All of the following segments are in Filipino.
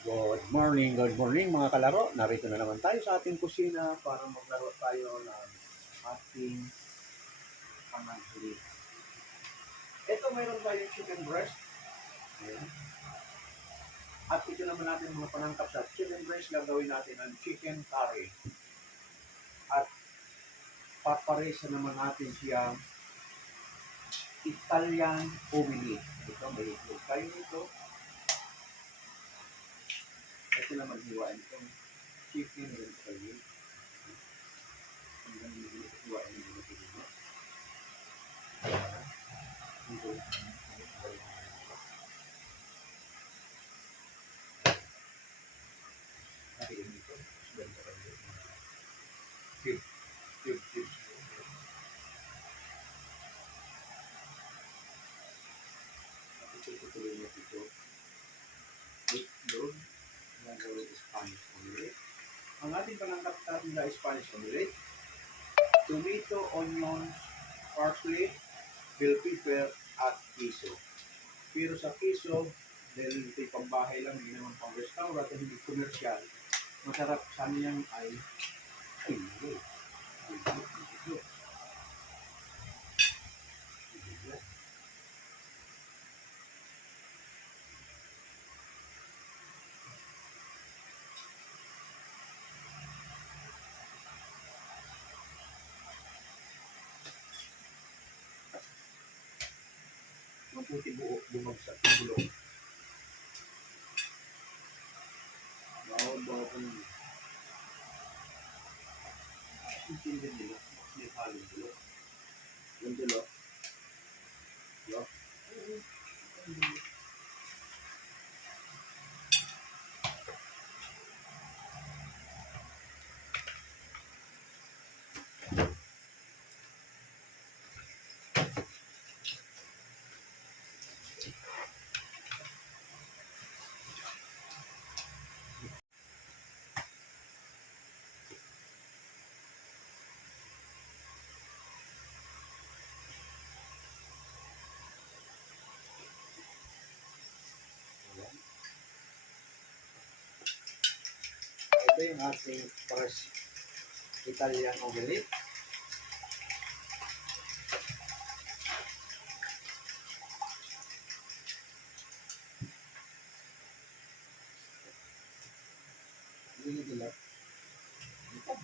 Good morning mga kalaro. Narito na naman tayo sa ating kusina para maglaro tayo ng ating pananghali. Ito mayroon tayong chicken breast. Ayan. At ito naman natin mga panangkap sa chicken breast, gagawin natin ng chicken curry. At paparesa naman natin siyang Italian omelet. Ito, may itlog tayo nito. Ito naman hiwain itong chicken curry. Hanggang hiwain nito dito. Dito. Cube. Tutuloy mo ito. Itlog. Gagawin Spanish omelet. Ang ating panangkap natin na Spanish omelet. Tomato, onions, parsley, bell pepper, at queso. Pero sa queso, dahil ito'y pambahay lang, hindi naman pang restaurant at hindi komersyal, masarap sa niyang ay hindi. Mabuti buo, bumagsak yung bulong. Bawal kung sintindihan nila, may halong bulong. Yung bulong, bulong. Ito yung ating first Italian omelet. Hindi nila.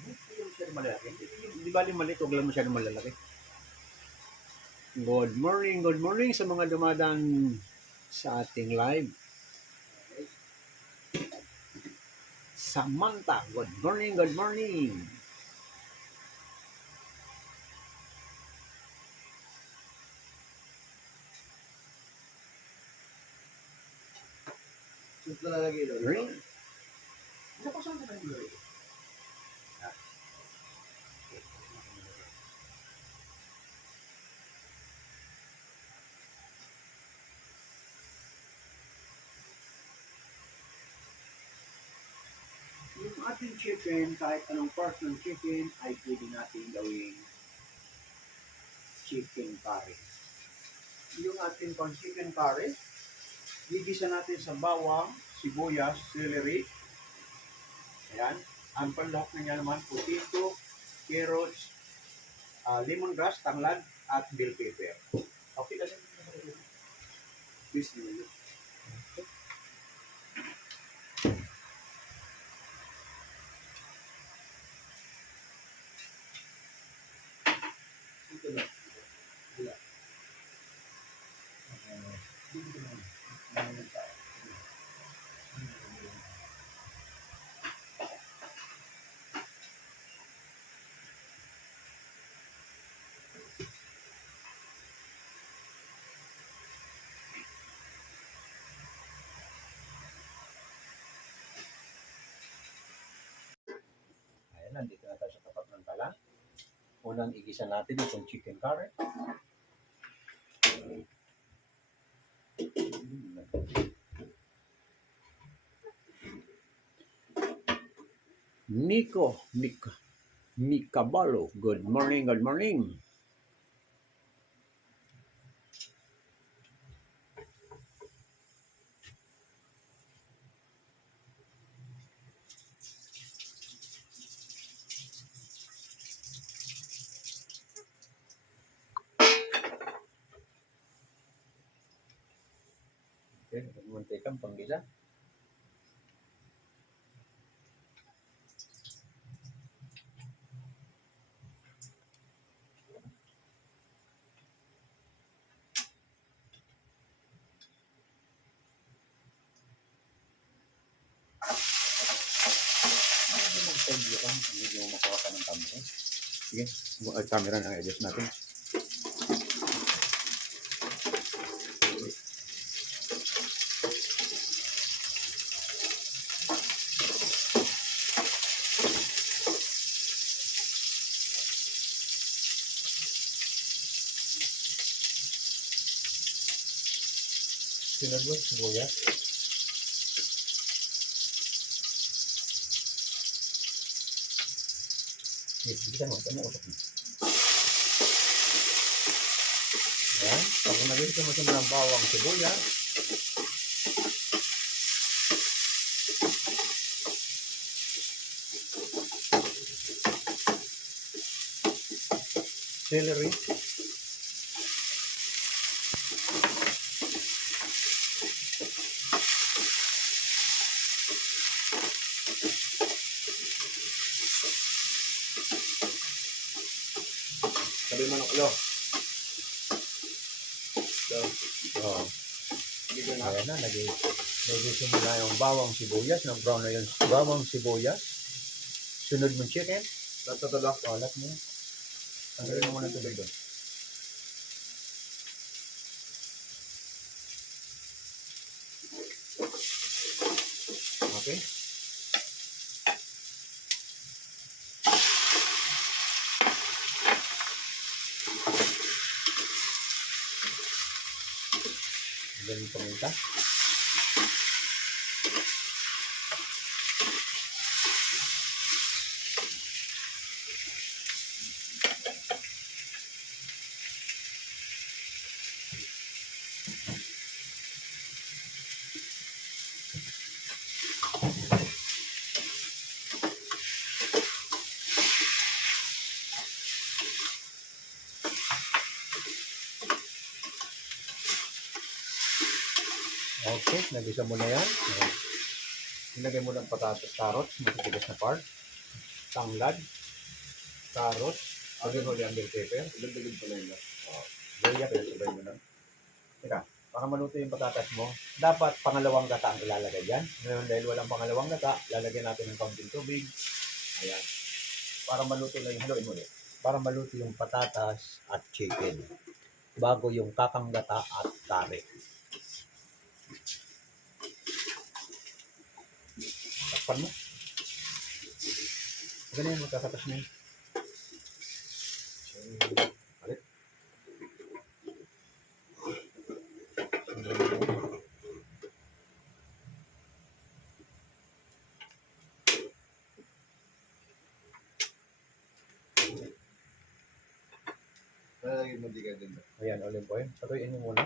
Hindi siya malaki. Di ba maliit, huwag lang masyadong malalaki. Good morning sa mga dumadaan sa ating live. Samantha, good morning. Ito lalagay ito. Ring. Ito ko saan naman ito. Yung ating chicken, kahit anong part ng chicken, ay pwede natin gawing chicken curry. Yung ating pang chicken curry, gigisa natin sa bawang, sibuyas, celery. Ayan. Ang panlahok na niya naman, potato, carrots, lemongrass, tanglad, at bell pepper. Okay na din. Please nyo. Ito na. Wala. Dito na. Ayan, nandito na tayo sa tapat ng tala. Unang igisa natin itong chicken curry. Mika Balo, good morning. Muntikang panggisa. Hindi ka, hindi mo makuha ka ng camera. Sige, camera na i-adjust natin. Sunod mo, sibuyas. Bisa mo, usap mo. Yan. Pag nagigit mo siya ng bawang sibuyas, celery, sabi mo ng ulo. Oh. Ayan na, nag-isip mo na yung bawang sibuyas, na brown na yung bawang sibuyas. Sunod mo chicken. Lahat mo. Tanggalin mo muna tubig doon. Okay. Tanggalin mo paminta. Okay, nagisa mo na yan. Ilagay mo ng patatas, carrots, matitigas na part, tanglad, carrots, agad-huli ang bell pepper. Ilagay pa na yun. Gaya, pinasabay mo na. Teka, para maluto yung patatas mo, dapat pangalawang gata ang ilalagay yan. Ngayon, dahil walang pangalawang gata, lalagyan natin ng kaunting tubig. Ayan. Para maluto na yung haluin mo ulit. Para maluto yung patatas at chicken. Bago yung kakang gata at kare. Takpan mo. Ganyan, magkakatas na yun. Balik. Ayan, olive oil. Patuloyin mo muna.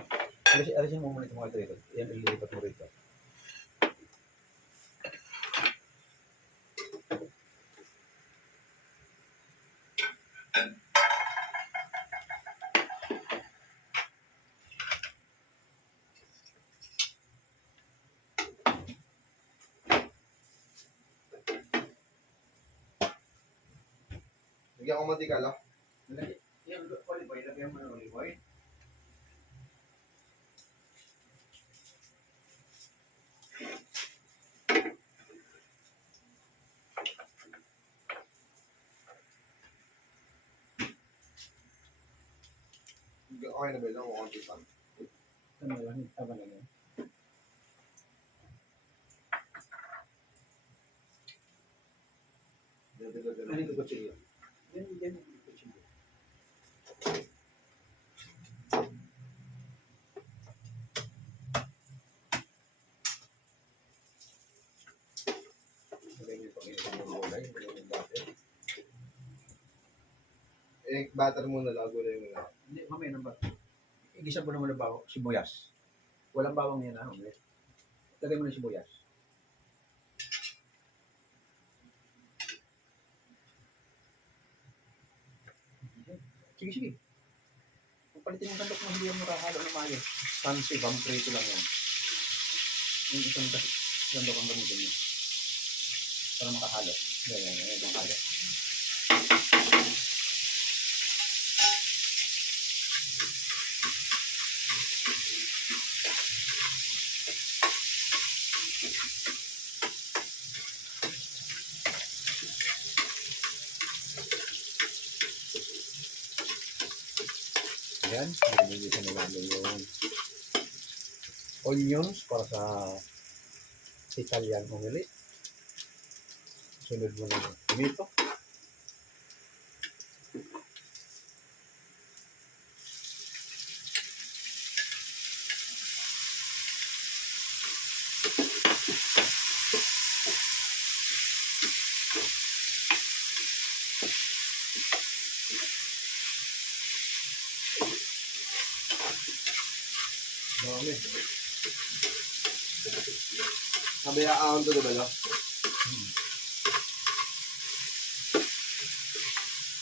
Alisin mo muna itong mga ito rito. Yan, ililipat mo rito. Lagyan ko mantika lang. Yan, olive oil. Lagyan mo ng olive oil. Okay na ba yun? Ako konti pa. Tama lang. Tama lang yan. Ano yung kutsilyo? Yan yung kutsilyo. Lagyan yung pag-init ng gulay. Lagyan yung butter. Eh, batter muna lang. Gulay muna. Hindi, mamaya ng butter. Igisa mo naman ng bawang, sibuyas. Walang bawang yan, ha? Lagay mo ng sibuyas. Sige, sige. Kung palitin yung sandok mo, hindi yan makahalo na maayos. Fancy, bang prito lang yan. Yung isang ganda kang gamitin mo. Para makahalo. Yan, makahalo. Yan, nililisan na namin yung onions para sa Italian omelet. Sunod mo na yung tomato. Dami. Kabayaan to, diba, no?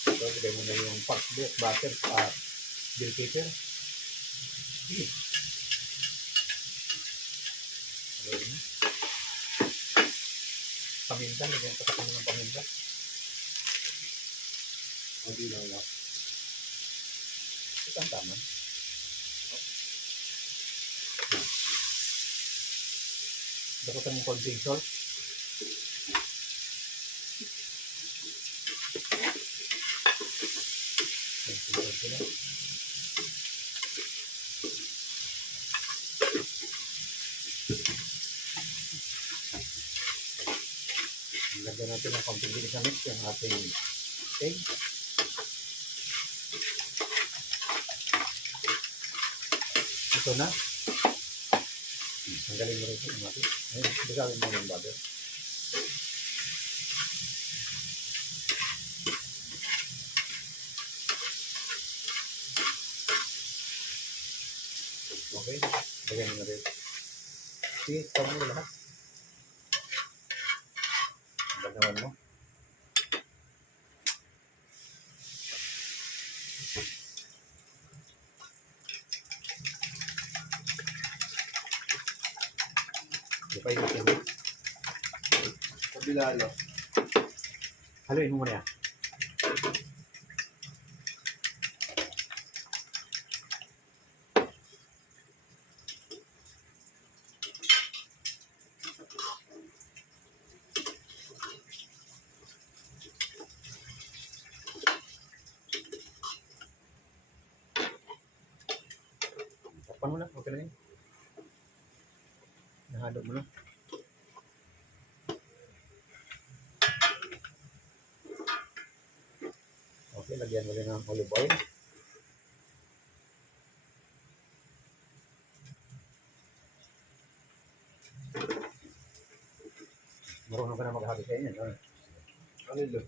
So, lagay mo na yung pork butter, bell pepper. Lagay mo. Paminta, lagyan pa mo ng paminta. Kunti lang lang. Ito ang tama. Dakutan mo konting salt. Lagyan natin ng konting ginisang mix yung ating egg. Ito na. Tanggalin mo rin ito natin. Ayun, bisawin mo yung butter. Okay, lagyan mo na rin. Sige, tawag mo lahat. Lagyan mo. Di pa inutin mo. Kabila, no? Haluin mo muna yan. Takpan mo na, okay na yun. Nahalo mo na. Okay, lagyan mo rin ng olive oil. Marunong ka na maghagis sa inyo, no? Ano yun?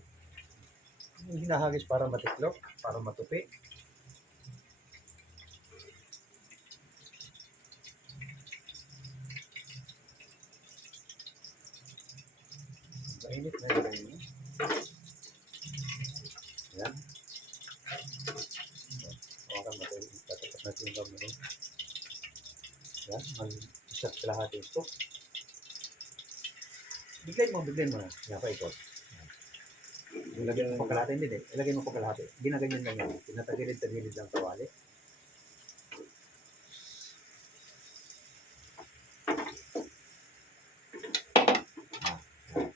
Yung hinahagis para matiklop, para matupi. Mainit na yun. Yan. Hawakan mo ito. Tatapat natin yung gamo rin. Yan. Mag-isap kalahati ito. Biglayin mo na. Yan, paikot. Ilagay mo pagkalahati, hindi din. Ilagay mo pagkalahati. Ginaganyan lang yan. Tinatagilid-tagilid lang kawali.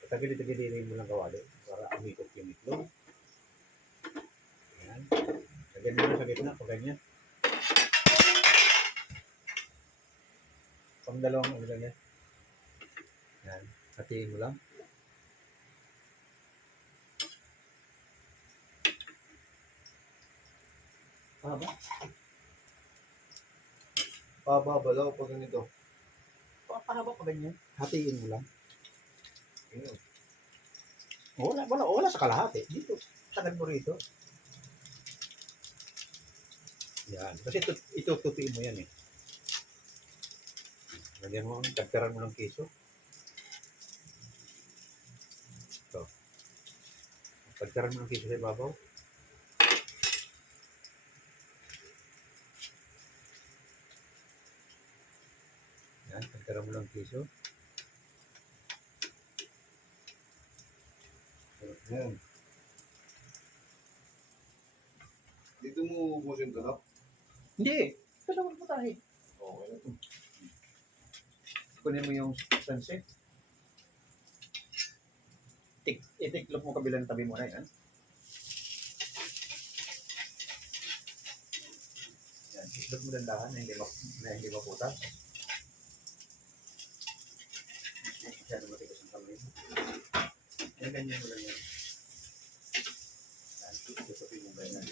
Tagilid-tagilid mo lang kawali para umikot yung itlog. Yan. Lagyan mo na sa gitna pag ganyan. Pang dalawang ano ganyan. Yan. Hatiin mo lang. Pahaba? Pahaba daw pag ganito. Pahaba pa ganyan. Hatiin mo lang. Ayun. Wala sa kalahati. Dito. Tagal mo rito. Yan. Kasi itutupiin mo yan eh. Lagyan mo, tagkaran mo ng keso. Ito. Tagkaran mo ng keso sa ibabaw. Yan. Tira mo lang piso. Yan. Dito mo ubusin to, no? Hindi. Dalawa mo tayo. Okay na to. Kunin mo yung sunset. Itiklop mo kabilang tabi mo na yan. Yan. Iklop mo dandahan na hindi maputas. Masyado matigas ang kamay. Yan, ganyan mo lang yan. Yan. Tutupin mo ba yan?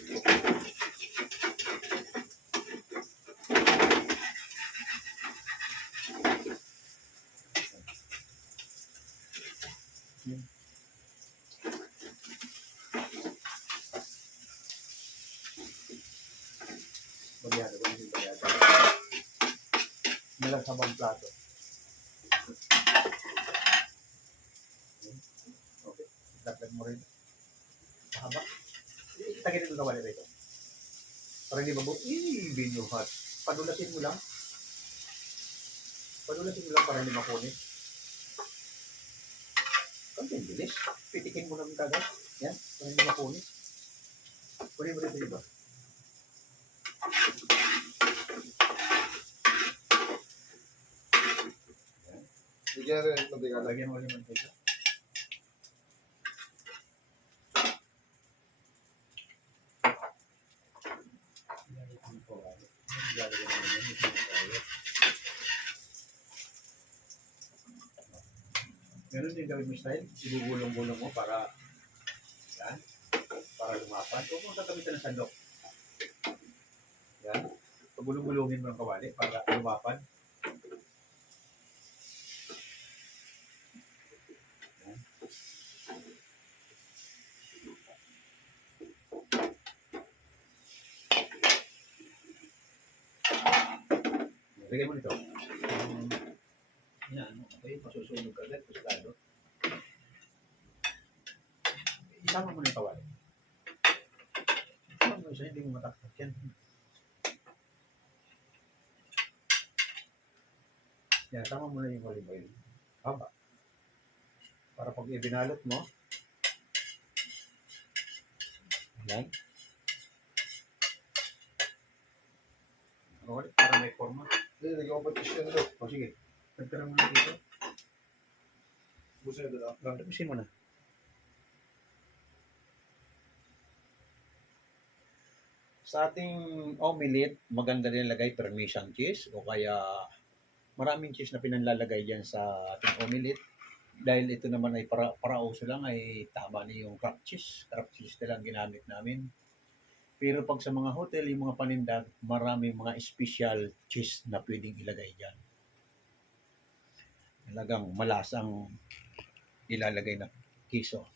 Bagyado, hindi bagyado. Nilang sabang plato. Okay. Dagdag mo rin. Mahaba. Tagilid mo kawali rito. Para hindi mabuo. Binuhat. Padulasin mo lang. Padulasin mo lang para hindi mapunit. Konting bilis. Pitikin mo lang kagad. Yan. Para hindi mapunit. Kunin mo rin ito, diba? Bigyan rin ng mantika. Lagyan mo rin ng mantika. Ganun din gawin mo style. Igugulong-gulong mo para yan. Para lumapan. Huwag mong tatamitan ng sandok. Yan. Pagulong-gulungin mo ng kawali para lumapan. Yan. Lagyan mo nito. Yan. Okay. Masusunog agad. Pustado. Isama mo na yung kawali. Isama mo isa. Hindi mo mataktak yan. Yan. Sama mo na yung olive oil. Haba. Para pag ibinalot mo. Yan. Okay. Para may forma. Hindi, nag-competition to. O sige. Nagtara mo na dito. Ubusin ito, no? Tapusin mo na. Sa ating omelette, maganda rin lagay Parmesan cheese o kaya maraming cheese na pinanlalagay dyan sa ating omelette. Dahil ito naman ay parauso lang ay tama na yung craft cheese. Craft cheese na lang ginamit namin. Pero pag sa mga hotel, yung mga paninda, maraming mga special cheese na pwedeng ilagay dyan. Talagang malasang ilalagay na kiso.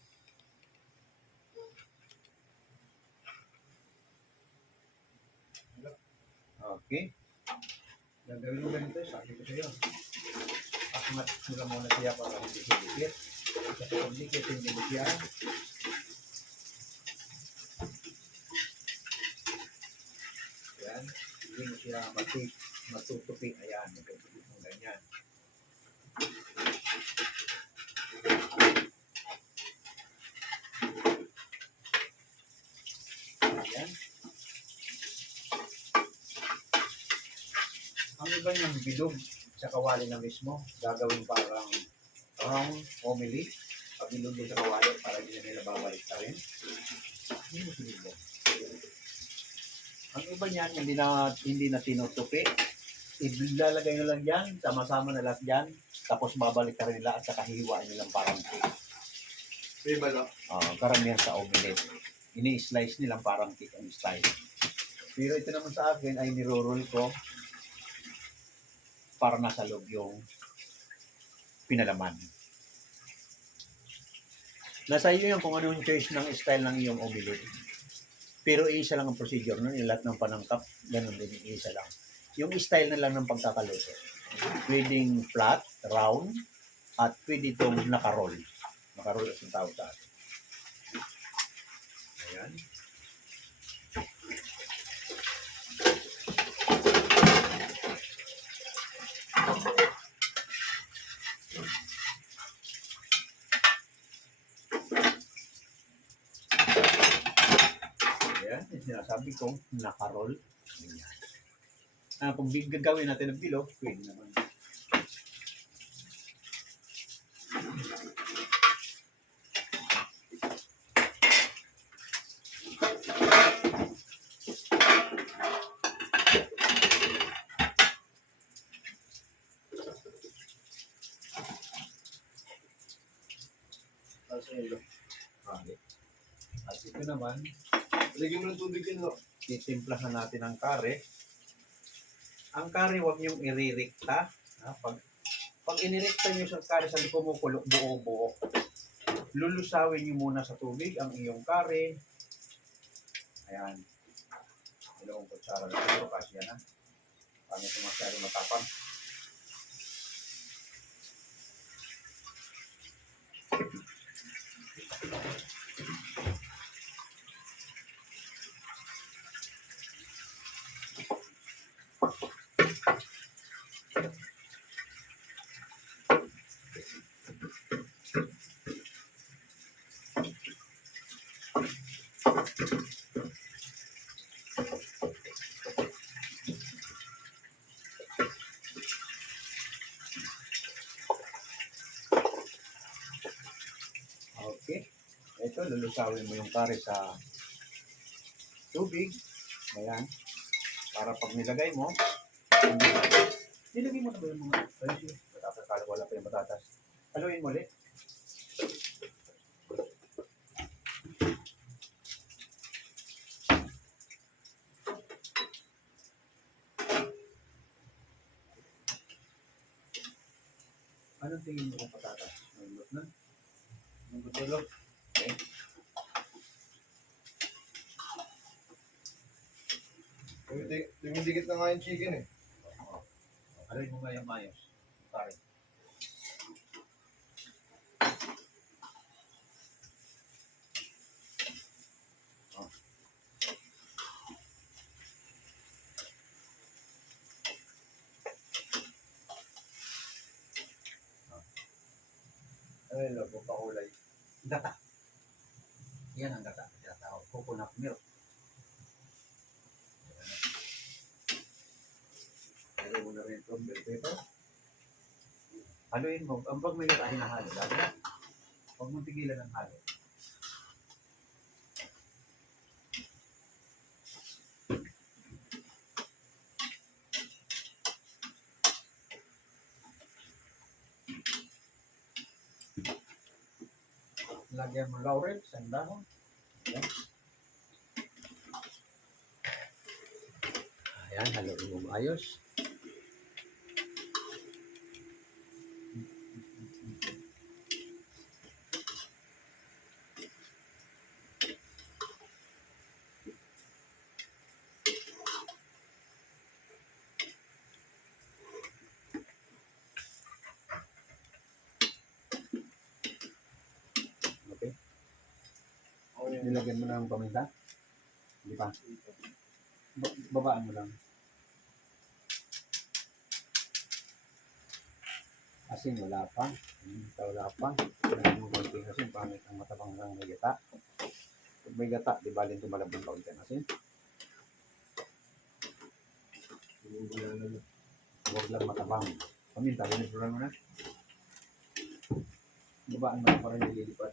Okay. Gagawin mo ganito, sabi ko sa'yo. Pakangat mo lang muna siya para hindi siya dikit. Kasi kung dikit, hindi mo siya. Ayan. Hindi mo siya matutupi. Ayan. Magtutupi mo ganyan. Ayan. Ang iba niyang bilog sa kawali na mismo, gagawin parang round omelette. Pabilog din sa kawali para hindi na nila babalik na rin. Hindi mo sinigbo. Ang iba niyan, hindi na tinutupi. Ilalagay na lang yan, sama-sama na lahat yan, tapos babalik ka rin nila at saka hihiwain nilang parang cake. May bala. Karamihan sa omelette. Ini-slice nilang parang cake ang style. Pero ito naman sa akin ay niro-roll ko para nasa loob yung pinalaman. Nasa iyo yan kung ano yung choice ng style ng iyong omelette. Pero isa lang ang procedure nun, yung lahat ng panangkap, ganun din, isa lang. Yung style na lang ng pagkakaluto. Pwedeng flat, round, at pwede itong nakaroll. Nakaroll as yung tawag sa atin. Ayan. sinasabi ko, naka-roll. Ayan. Kung gagawin natin ng bilog, pwede naman. Tapos yung ilo. Okay. At ito naman, Lagyan mo ng tubig yun, lo. titimplahan natin ang kare. Ang kare, huwag niyong iririkta. Pag inirekta niyo sa kare, sabi ko kumukulo, buo-buo. Lulusawin niyo muna sa tubig ang iyong kare. Ayan. Dalawang kutsara na ito, kasi yan ha. Paano ito masyado matapang. Okay. Ito, lulusawin mo yung kare sa tubig. Ayan. Para pag nilagay mo, nilagay mo na ba yung mga patatas? Kala wala pa yung patatas. Haluin mo ulit. Anong tingin mo ng patatas? Malulot na? Ang gutulog? Okay. Dumidikit na nga yung chicken eh. Haluin mo nga yung mayos. Pare. Ano yun, lo? Pakulay. Gata. Yan ang gata. Tinatawag. Coconut milk. Haluin mo na rin itong bell pepper. Haluin mo. Ang pag may gata, hinahalo. Huwag mong tigilan ang halo. Lagyan mo laurel, sandahon. Ayan. Ayan, haluin mo maayos. Okay. Nilagyan mo na ng paminta? Hindi pa. Babaan mo lang. Asin wala pa. Wala pa. Nilagyan mo konting asin. Pangit ang matabang lang may gata. Pag may gata, di balin tumalabong kaunti ang asin. Huwag lang matabang. Paminta, linibran mo na. Babaan mo na para nililipat.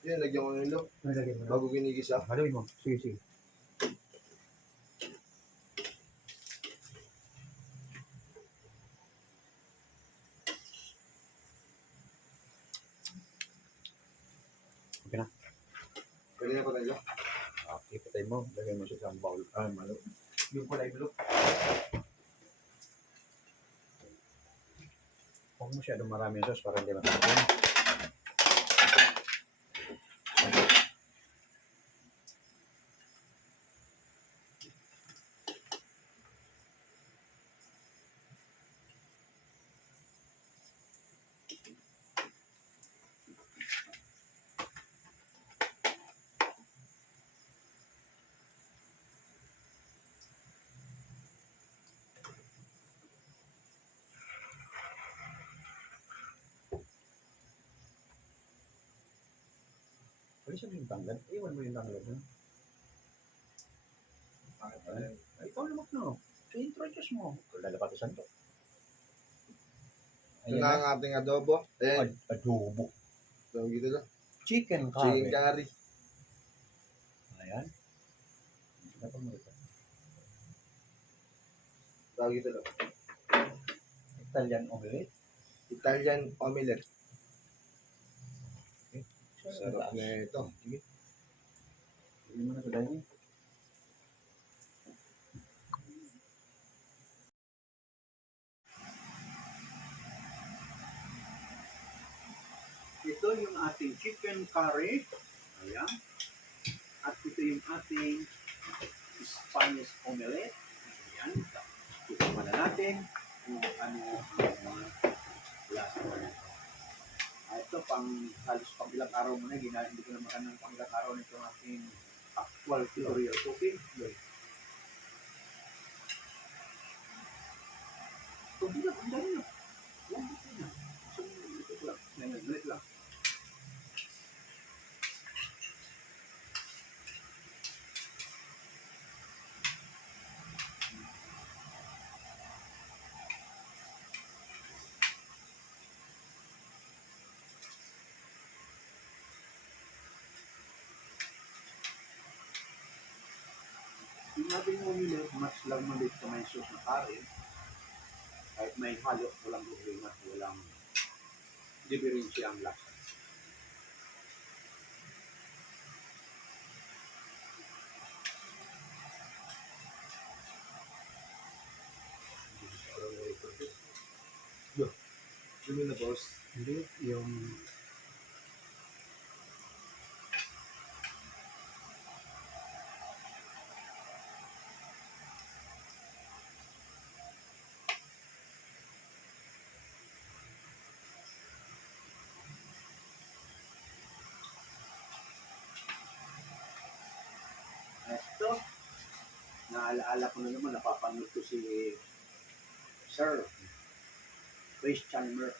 Yan, lagyan mo ng lo. Nilagyan mo na. Bago ginigisa. Haluin mo. Sige, sige. Okay na. Pwede na pa tayo. Okay, patay mo. Lagay mo siya sa bowl. Malo. Yung pala yung blue. Huwag mo masyadong maraming sauce para hindi matapon. Pwede siya yung tanglad. Iwan mo yung tanglad. Ha? I-introduce mo. Lalapatisan to. Ito Ayan na na. ang ating adobo. Ayan. Adobo. Tawag dito lang. Chicken Chicken curry. curry. Ayan. Dapat mo ito. Tawag dito lang. Italian omelette. Italian omelette. Okay. Sarap na ito. Sige. Hindi mo na sa dahil. Ito yung ating chicken curry. Ayan. At ito yung ating Spanish omelette. Ayan. Ikuman na natin kung ano ang mga lasa na nito. Ito halos pang ilang araw mo na, hindi ko na makan ng pang ilang araw nito ang ating actual tutorial cooking. Tubigat, ang dami na. Yan, ito na. So, ito lang. Yan, ganit lang. Yung ating umili, mas lang malit sa may sauce na curry. Kahit may halo, walang problema, walang diferensya ang lasa. Dumi na boss. Hindi, yung ito, naalaala ko na naman, napapanood ko si Sir Christian Mer.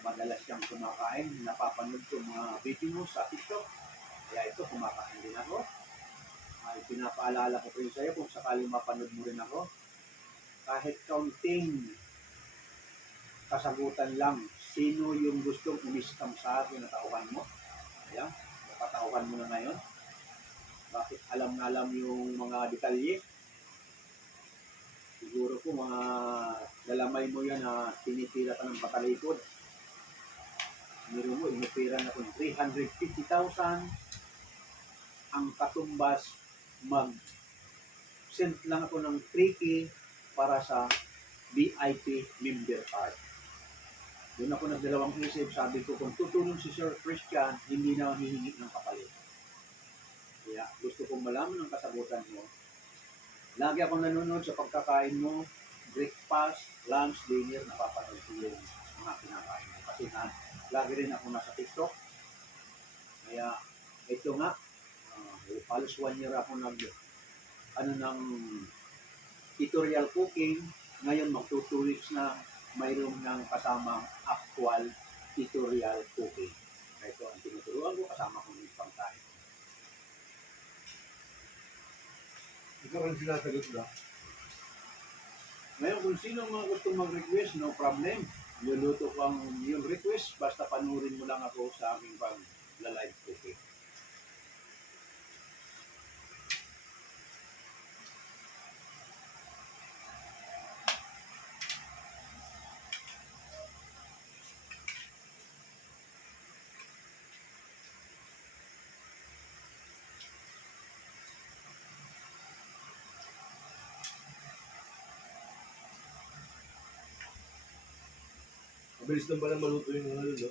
Madalas siyang kumakain. Napapanood ko mga video mo sa TikTok. Kaya ito, kumakain din ako. Ay, pinapaalala ko rin sa'yo kung sakaling mapanood mo rin ako. Kahit kaunting kasagutan lang, sino yung gustong umiskam sa akin na tauhan mo? Ayan, napatauhan mo na ngayon. Bakit alam na alam yung mga detalye? Siguro po mga lalamay mo yan na tinitira ka ng patalikod. Meron mo, inipira na kung 350,000 ang katumbas mag-send lang ako ng 3K para sa VIP member card. Doon ako nagdalawang isip, sabi ko kung tutulong si Sir Christian, hindi na hihingi ng kapalit. Kaya gusto kong malaman ang kasagutan mo. Lagi akong nanonood sa pagkakain mo, breakfast, lunch, dinner, napapanood ko yung mga kinakain mo. Kasi lagi rin ako nasa TikTok. Kaya ito nga, halos 1 year ako ng tutorial cooking. Ngayon magto 2 weeks na mayroon ng kasamang actual tutorial cooking. Ito ang tinuturuan ko kasama kong pangkain. Ikaw ang sinasagot ba? Ngayon kung sino mga gustong mag-request, no problem. Luluto ko ang yung request, basta panurin mo lang ako sa aking pag-live cooking. Mabilis lang pala maluto yung mga lulo.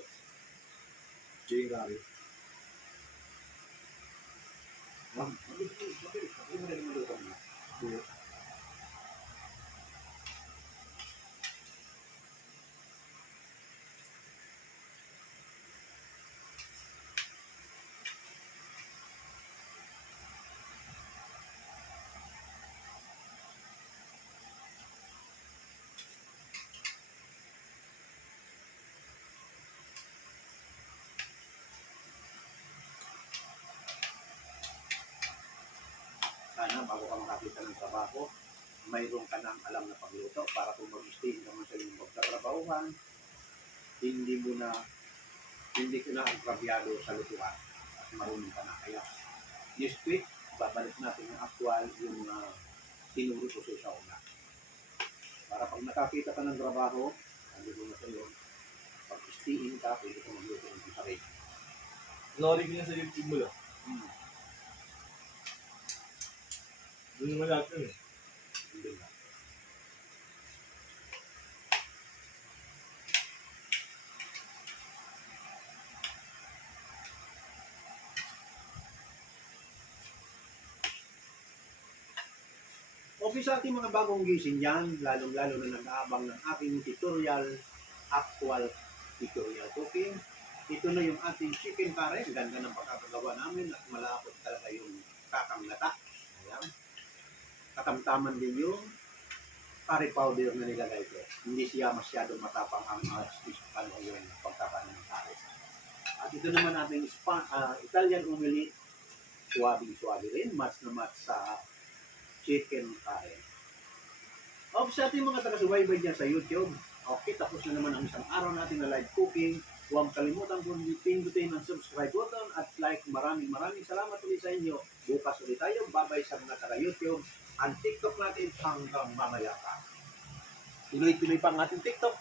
Chicken curry. Mabilis. Ako mo rin maluto mo. Sana bago ka makakita ng trabaho, mayroon ka nang alam na pagluto para kung mag-stay naman sa iyong magtatrabahuhan, hindi ka na agrabyado sa lutuan at marunong ka na. Kaya this week, babalik natin ang actual yung tinuro ko sa una. Para pag nakakita ka ng trabaho, hindi mo na sa'yo, pag-stayin ka, pwede ka magluto ng sarili. Nori ko na sa YouTube mo lang. Doon naman lahat yun eh. Hindi na. Okay sa ating mga bagong gising yan, lalong-lalo na nag-aabang ng aking tutorial, actual tutorial cooking. Ito na yung ating chicken curry. Ang ganda ng pagkakagawa namin at malapot talaga yung kakamlata. Ayan. Katamtaman din yung curry powder na nilagay ko. Hindi siya masyadong matapang ang yung pagkakaano ng curry. At ito naman ating Italian omelet. Suwabe-suwabe rin. Match na match sa chicken curry. O sa ating mga taga-subaybay dyan sa YouTube, okay, tapos na naman ang isang araw natin na live cooking. Huwag kalimutan kung pindutin ang subscribe button at like. Maraming salamat ulit sa inyo. Bukas ulit tayo. Babay sa mga taga-YouTube. Ang TikTok natin hanggang mamaya pa. Tuloy-tuloy pa ang ating TikTok.